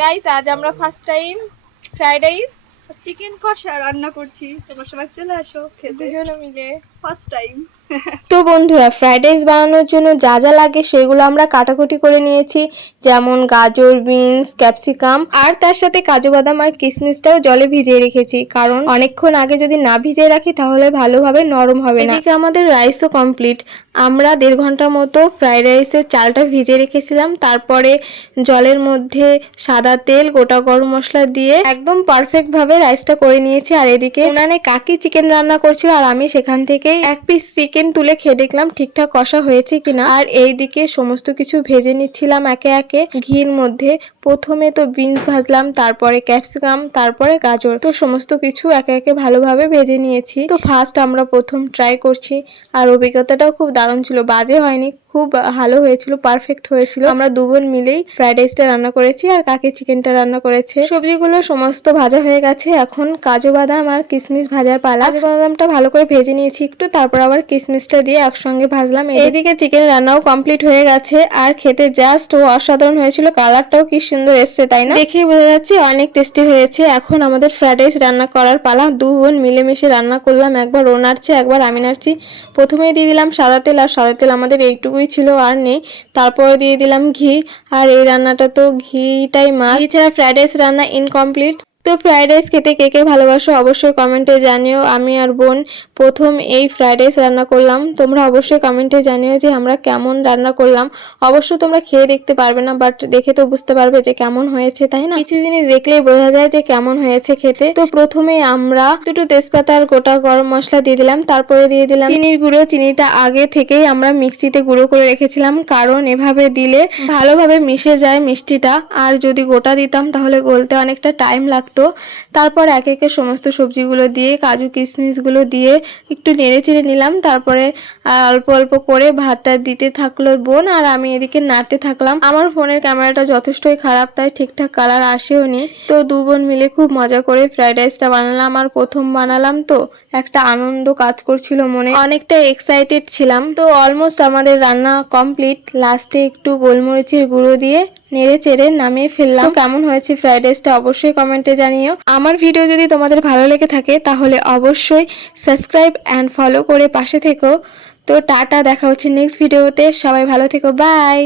Guys আজ আমরা first time fried rice chicken কষা রান্না করছি, তোমরা সবাই চলে আসো খেতে দুজনে মিলে। First time. তো বন্ধুরা, ফ্রাইড রাইস বানানোর জন্য যা যা লাগে সেগুলো আমরা কাটাকুটি করে নিয়েছি, যেমন গাজর, বিনস, ক্যাপসিকাম, আর তার সাথে কাজু বাদাম আর কিশমিশটাও জলে ভিজিয়ে রেখেছি, কারণ অনেকক্ষণ আগে যদি না ভিজিয়ে রাখি তাহলে ভালোভাবে নরম হবে না। এদিকে আমাদের রাইসও কমপ্লিট। আমরা 1.5 ঘন্টা মতো ফ্রাইড রাইসের চালটা ভিজিয়ে রেখেছিলাম, তারপরে জলের মধ্যে সাদা তেল, গোটা গরম মশলা দিয়ে একদম পারফেক্ট ভাবে রাইসটা করে নিয়েছি। আর এদিকে উনানে কাকি চিকেন রান্না করছিল, আর আমি সেখান থেকে এক পিস চিকেন তুলে খেয়ে দেখলাম ঠিকঠাক কষা হয়েছে কিনা। আর এইদিকে সমস্ত কিছু ভেজে নিচ্ছিলাম একে একে ঘির মধ্যে। প্রথমে তো বিনস ভাজলাম, তারপরে ক্যাপসিকাম, তারপরে গাজর। তো সমস্ত কিছু একে একে ভালোভাবে ভেজে নিয়েছি। তো ফার্স্ট আমরা প্রথম ট্রাই করছি, আর অভিজ্ঞতাটাও খুব দারুণ ছিল, বাজে হয়নি, খুব ভালো হয়েছিল, পারফেক্ট হয়েছিল। আমরা দুবোন মিলেই ফ্রাইড রাইসটা রান্না করেছি আর কাকি চিকেনটা রান্না করেছে। সবজিগুলো সমস্ত ভাজা হয়ে গেছে, এখন কাজু বাদাম আর কিশমিশ ভাজার পালা। কাজু বাদামটা ভালো করে ভেজে নিয়েছি একটু, তারপর আবার কিশমিশটা দিয়ে একসঙ্গে ভাজলাম। এদিকে চিকেন রান্নাও কমপ্লিট হয়ে গেছে, আর খেতে জাস্ট অসাধারণ হয়েছিল। কালারটাও কি সুন্দর এসছে, তাই না? দেখেই বোঝা যাচ্ছে অনেক টেস্টি হয়েছে। এখন আমাদের ফ্রাইড রাইস রান্না করার পালা। দু বোন মিলেমিশে রান্না করলাম, একবার ও নাড়ছে একবার আমি নাড়ছি। প্রথমেই দিয়ে দিলাম সাদা তেল, আর সাদা তেল আমাদের এইটুকুই ছিল, আর নেই। তারপরে দিয়ে দিলাম ঘি, আর এই রান্নাটা তো ঘিটাই মাস্ট, ঘি ছাড়া ফ্রাইড রাইস রান্না ইনকমপ্লিট। তো ফ্রাইড রাইস খেতে কে কে ভালোবাসো অবশ্যই কমেন্টে জানিও। আমি আর বোন প্রথম এই ফ্রাইড রাইস রান্না করলাম, তোমরা অবশ্যই কমেন্টে জানিও যে আমরা কেমন রান্না করলাম। অবশ্যই তোমরা খেয়ে দেখতে পারবে না, বাট দেখে তো বুঝতে পারবে যে কেমন হয়েছে, তাই না? কিছু জিনিস দেখলেই বোঝা যায় যে কেমন হয়েছে খেতে। তো প্রথমে আমরা দুটো তেজপাতা আর গোটা গরম মশলা দিয়ে দিলাম, তারপরে দিয়ে দিলাম চিনির গুঁড়ো। চিনিটা আগে থেকেই আমরা মিক্সিতে গুঁড়ো করে রেখেছিলাম, কারণ এভাবে দিলে ভালোভাবে মিশে যায় মিষ্টিটা, আর যদি গোটা দিতাম তাহলে গলতে অনেকটা টাইম লাগতো। তারপর একে একে সমস্ত সবজিগুলো দিয়ে, কাজু কিশমিশগুলো দিয়ে একটু নেড়ে চেড়ে নিলাম। তারপরে অল্প অল্প করে ভাতটা দিতে থাকলো বোন, আর আমি এদিকে নাড়তে থাকলাম। আমার ফোনের ক্যামেরাটা যথেষ্টই খারাপ, তাই ঠিকঠাক কালার আসেও নি। তো দু বোন মিলে খুব মজা করে ফ্রাইড রাইসটা বানালাম, আর প্রথম বানালাম তো একটা আনন্দ কাজ করছিল মনে, অনেকটা এক্সাইটেড ছিলাম। তো অলমোস্ট আমাদের রান্না কমপ্লিট। লাস্টে একটু গোলমরিচের গুঁড়ো দিয়ে নেড়ে চেড়ে নামিয়ে ফেললাম। কেমন হয়েছে ফ্রাইড রাইসটা অবশ্যই কমেন্টে জানিও। আমার ভিডিও যদি তোমাদের ভালো লেগে থাকে তাহলে অবশ্যই সাবস্ক্রাইব অ্যান্ড ফলো করে পাশে থেকো। তো টাটা, দেখা হচ্ছে নেক্সট ভিডিওতে। সবাই ভালো থেকো, বাই।